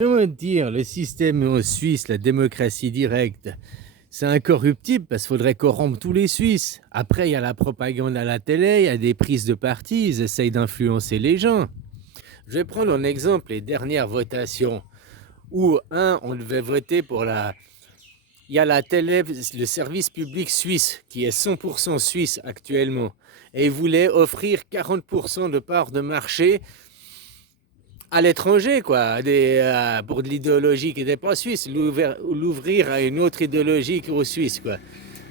Comment dire, le système suisse, la démocratie directe, c'est incorruptible parce qu'il faudrait corrompre tous les Suisses. Après, il y a la propagande à la télé, il y a des prises de parti, ils essayent d'influencer les gens. Je vais prendre en exemple les dernières votations où, on devait voter pour la... Il y a la télé, le service public suisse, qui est 100% suisse actuellement. Et ils voulaient offrir 40% de part de marché à l'étranger, quoi, pour de l'idéologie qui n'était pas suisse, l'ouvrir à une autre idéologie qu'aux Suisses, quoi.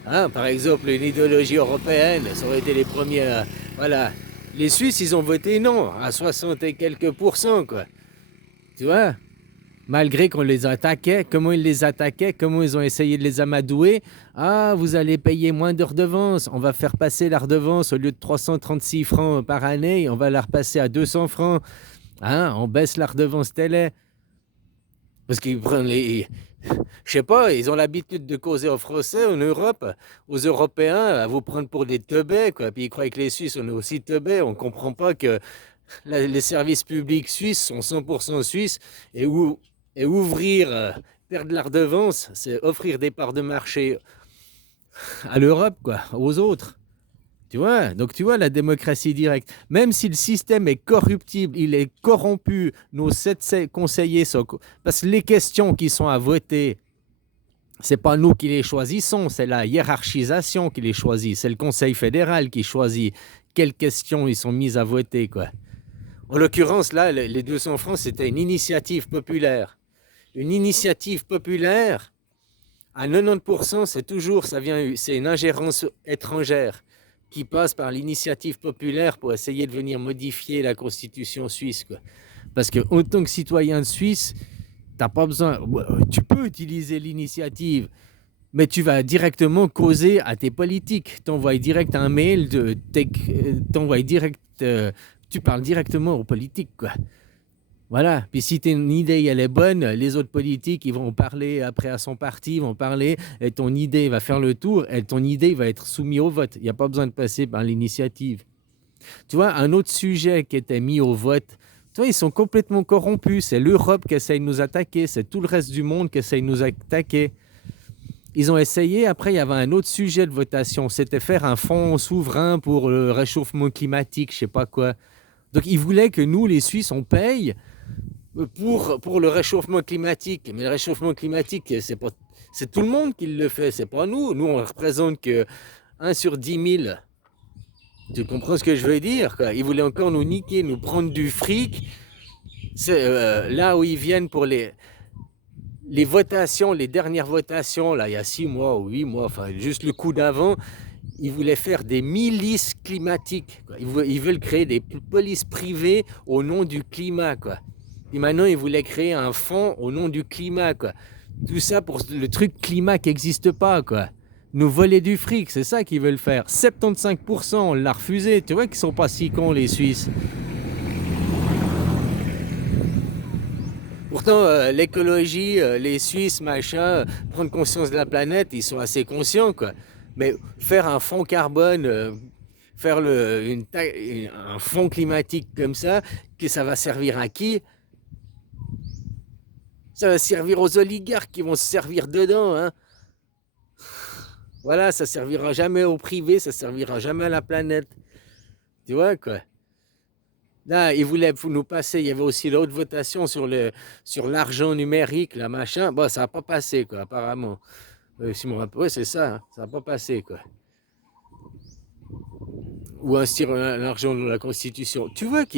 Hein, par exemple, une idéologie européenne, ça aurait été les premiers. Voilà. Les Suisses, ils ont voté non, à 60 et quelques pourcents, quoi. Tu vois? Malgré qu'on les attaquait, comment ils les attaquaient, comment ils ont essayé de les amadouer. Ah, vous allez payer moins de redevance. On va faire passer la redevance au lieu de 336 francs par année, on va la repasser à 200 francs. Hein, on baisse la redevance télé. Parce qu'ils prennent les... Je sais pas, ils ont l'habitude de causer aux Français en Europe, aux Européens, à vous prendre pour des teubés, quoi. Puis ils croient que les Suisses, on est aussi teubés. On comprend pas que les services publics suisses sont 100% suisses et ouvrir, perdre la redevance, c'est offrir des parts de marché à l'Europe, quoi, aux autres. Tu vois, donc tu vois la démocratie directe. Même si le système est corruptible, il est corrompu, nos 7 conseillers sont... Parce que les questions qui sont à voter, c'est pas nous qui les choisissons, c'est la hiérarchisation qui les choisit. C'est le Conseil fédéral qui choisit quelles questions ils sont mises à voter, quoi. En l'occurrence, là, les 200 francs, c'était une initiative populaire. Une initiative populaire, à 90%, c'est une ingérence étrangère qui passe par l'initiative populaire pour essayer de venir modifier la constitution suisse, quoi. Parce que en tant que citoyen de Suisse, t'as pas besoin. Tu peux utiliser l'initiative, mais tu vas directement causer à tes politiques. T'envoies direct un mail, t'envoies direct, tu parles directement aux politiques, quoi. Voilà. Puis si une idée elle est bonne, les autres politiques ils vont parler après à son parti, ils vont parler, et ton idée va faire le tour, et ton idée va être soumise au vote. Il n'y a pas besoin de passer par l'initiative. Tu vois, un autre sujet qui était mis au vote, tu vois, ils sont complètement corrompus. C'est l'Europe qui essaye de nous attaquer, c'est tout le reste du monde qui essaye de nous attaquer. Ils ont essayé, après il y avait un autre sujet de votation, c'était faire un fonds souverain pour le réchauffement climatique, je sais pas quoi. Donc ils voulaient que nous, les Suisses, on paye pour le réchauffement climatique. Mais le réchauffement climatique, c'est tout le monde qui le fait, c'est pas nous. Nous, on représente que 1 sur 10 000. Tu comprends ce que je veux dire, quoi? Ils voulaient encore nous niquer, nous prendre du fric. C'est là où ils viennent pour les votations, les dernières votations, là, il y a 6 mois ou 8 mois, enfin, juste le coup d'avant, ils voulaient faire des milices climatiques, quoi. Ils veulent créer des polices privées au nom du climat, quoi. Et maintenant, ils voulaient créer un fonds au nom du climat, quoi. Tout ça pour le truc climat qui n'existe pas, quoi. Nous voler du fric, c'est ça qu'ils veulent faire. 75%, on l'a refusé. Tu vois qu'ils sont pas si cons, les Suisses. Pourtant, l'écologie, les Suisses, machin, prendre conscience de la planète, ils sont assez conscients, quoi. Mais faire un fonds carbone, faire un fonds climatique comme ça, que ça va servir à qui? Ça va servir aux oligarques qui vont se servir dedans, hein. Voilà, ça servira jamais au privé, ça servira jamais à la planète. Tu vois, quoi. Là, ils voulaient nous passer, il y avait aussi l'autre votation sur l'argent numérique, la machin. Bon, ça n'a pas passé, quoi, apparemment. Si je me rappelle, ouais, c'est ça, hein, ça n'a pas passé, quoi. Ou inscrire l'argent dans la Constitution. Tu vois que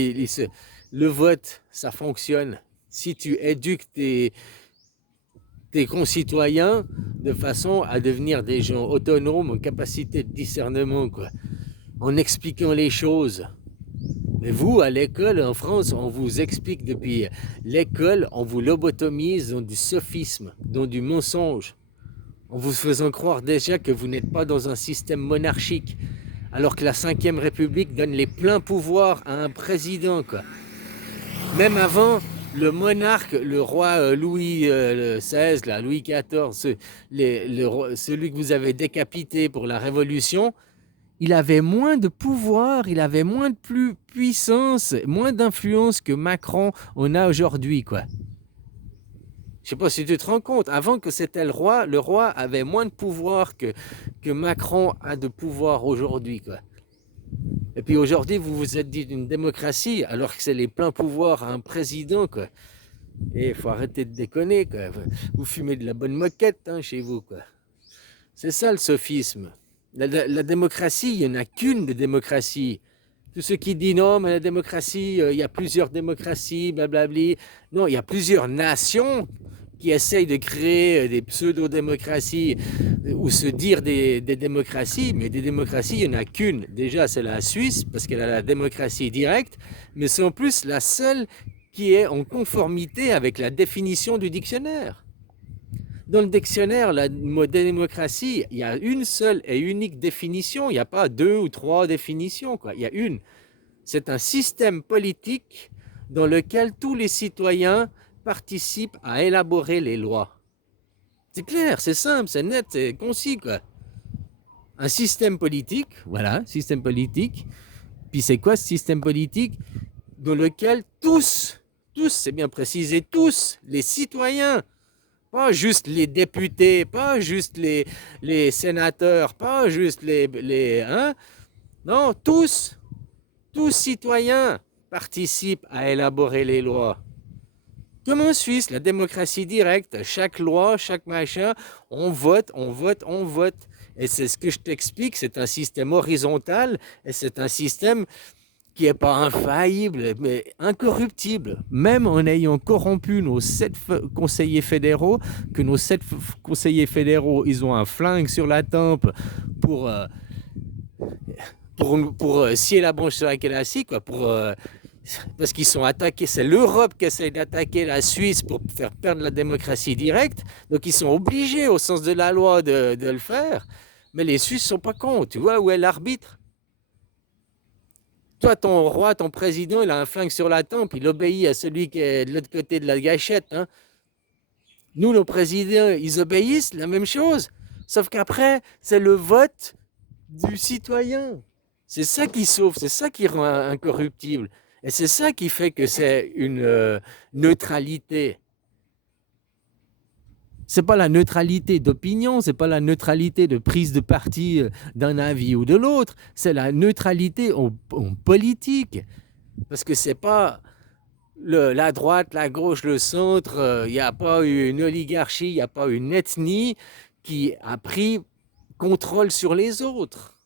le vote, ça fonctionne. Si tu éduques tes concitoyens de façon à devenir des gens autonomes, en capacité de discernement, quoi, en expliquant les choses. Mais vous, à l'école, en France, on vous explique depuis l'école, on vous lobotomise dans du sophisme, dans du mensonge, en vous faisant croire déjà que vous n'êtes pas dans un système monarchique, alors que la 5e République donne les pleins pouvoirs à un président, quoi. Même avant, le monarque, le roi Louis XVI, là, Louis XIV, celui que vous avez décapité pour la Révolution, il avait moins de pouvoir, il avait moins de puissance, moins d'influence que Macron en a aujourd'hui, quoi. Je sais pas si tu te rends compte, avant que c'était le roi avait moins de pouvoir que Macron a de pouvoir aujourd'hui, quoi. Et puis aujourd'hui, vous vous êtes dit d'une démocratie, alors que c'est les pleins pouvoirs à un président, quoi. Et il faut arrêter de déconner, quoi. Vous fumez de la bonne moquette, hein, chez vous, quoi. C'est ça le sophisme. La démocratie, il n'y en a qu'une de démocratie. Tous ceux qui disent non, mais la démocratie, il y a plusieurs démocraties, blablabli. Non, il y a plusieurs nations qui essayent de créer des pseudo-démocraties ou se dire des démocraties, mais des démocraties, il n'y en a qu'une. Déjà, c'est la Suisse, parce qu'elle a la démocratie directe, mais c'est en plus la seule qui est en conformité avec la définition du dictionnaire. Dans le dictionnaire, la mot démocratie, il y a une seule et unique définition, il n'y a pas deux ou trois définitions, quoi. Il y a une. C'est un système politique dans lequel tous les citoyens participent à élaborer les lois. C'est clair, c'est simple, c'est net, c'est concis, quoi. Un système politique, voilà, système politique. Puis c'est quoi ce système politique? Dans lequel tous, c'est bien précisé, tous les citoyens, pas juste les députés, pas juste les sénateurs, pas juste hein? Non, tous citoyens participent à élaborer les lois. Comme en Suisse, la démocratie directe, chaque loi, chaque machin, on vote, on vote, on vote. Et c'est ce que je t'explique, c'est un système horizontal et c'est un système qui n'est pas infaillible, mais incorruptible. Même en ayant corrompu nos 7 conseillers fédéraux, que nos 7 conseillers fédéraux, ils ont un flingue sur la tempe pour scier la branche sur laquelle elle est assise, quoi, parce qu'ils sont attaqués. C'est l'Europe qui essaie d'attaquer la Suisse pour faire perdre la démocratie directe. Donc ils sont obligés, au sens de la loi, de le faire. Mais les Suisses ne sont pas cons. Tu vois où est l'arbitre? Toi, ton roi, ton président, il a un flingue sur la tempe, il obéit à celui qui est de l'autre côté de la gâchette. Hein. Nous, nos présidents, ils obéissent, la même chose. Sauf qu'après, c'est le vote du citoyen. C'est ça qui sauve, c'est ça qui rend incorruptible. Et c'est ça qui fait que c'est une neutralité. C'est pas la neutralité d'opinion, c'est pas la neutralité de prise de parti d'un avis ou de l'autre, c'est la neutralité en politique. Parce que c'est pas la droite, la gauche, le centre, il n'y a pas eu une oligarchie, il n'y a pas une ethnie qui a pris contrôle sur les autres.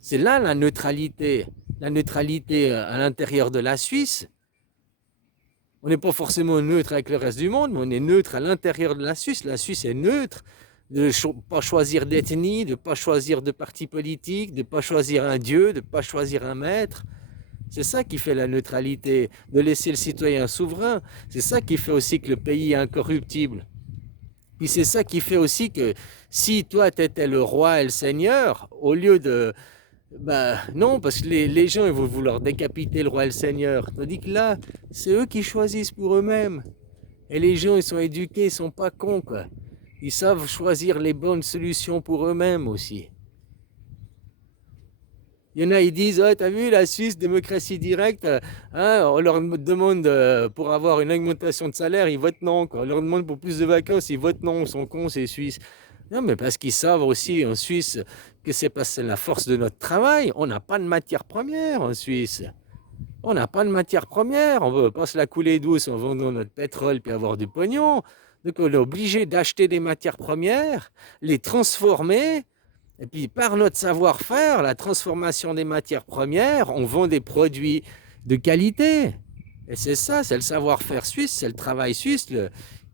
C'est là la neutralité. La neutralité à l'intérieur de la Suisse. On n'est pas forcément neutre avec le reste du monde, mais on est neutre à l'intérieur de la Suisse. La Suisse est neutre de ne pas choisir d'ethnie, de ne pas choisir de parti politique, de ne pas choisir un dieu, de ne pas choisir un maître. C'est ça qui fait la neutralité, de laisser le citoyen souverain. C'est ça qui fait aussi que le pays est incorruptible. Puis c'est ça qui fait aussi que si toi, tu étais le roi et le seigneur, au lieu de... non, parce que les gens, ils vont vouloir décapiter le roi et le seigneur. Tandis que là, c'est eux qui choisissent pour eux-mêmes. Et les gens, ils sont éduqués, ils sont pas cons, quoi. Ils savent choisir les bonnes solutions pour eux-mêmes aussi. Il y en a, ils disent, oh, t'as vu, la Suisse, démocratie directe, hein, on leur demande pour avoir une augmentation de salaire, ils votent non, quoi. On leur demande pour plus de vacances, ils votent non, ils sont cons, ces Suisses. Non, mais parce qu'ils savent aussi en Suisse que c'est parce que c'est la force de notre travail. On n'a pas de matière première en Suisse. On n'a pas de matière première. On ne veut pas se la couler douce en vendant notre pétrole puis avoir du pognon. Donc on est obligé d'acheter des matières premières, les transformer. Et puis par notre savoir-faire, la transformation des matières premières, on vend des produits de qualité. Et c'est ça, c'est le savoir-faire suisse, c'est le travail suisse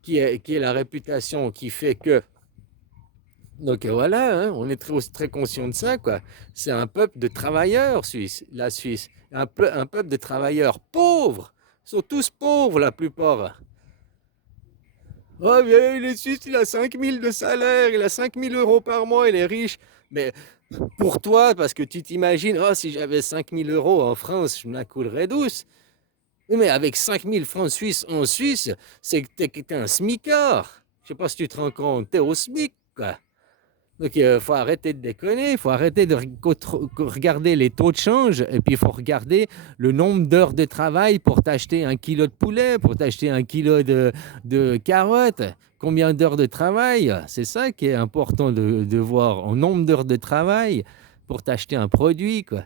qui est la réputation qui fait que... Donc voilà, hein, on est très conscient de ça, quoi. C'est un peuple de travailleurs suisse, la Suisse. Un peuple de travailleurs pauvres. Ils sont tous pauvres, la plupart. Oh, mais les Suisses, il a 5 000 de salaire, il a 5 000 euros par mois, il est riche. Mais pour toi, parce que tu t'imagines, oh, si j'avais 5 000 euros en France, je me la coulerais douce. Mais avec 5 000 francs suisses en Suisse, c'est que t'es un smicard. Je sais pas si tu te rends compte, t'es au SMIC, quoi. Donc, il faut arrêter de déconner, il faut arrêter de regarder les taux de change, et puis il faut regarder le nombre d'heures de travail pour t'acheter un kilo de poulet, pour t'acheter un kilo de carottes. Combien d'heures de travail? C'est ça qui est important de voir, en nombre d'heures de travail pour t'acheter un produit, quoi.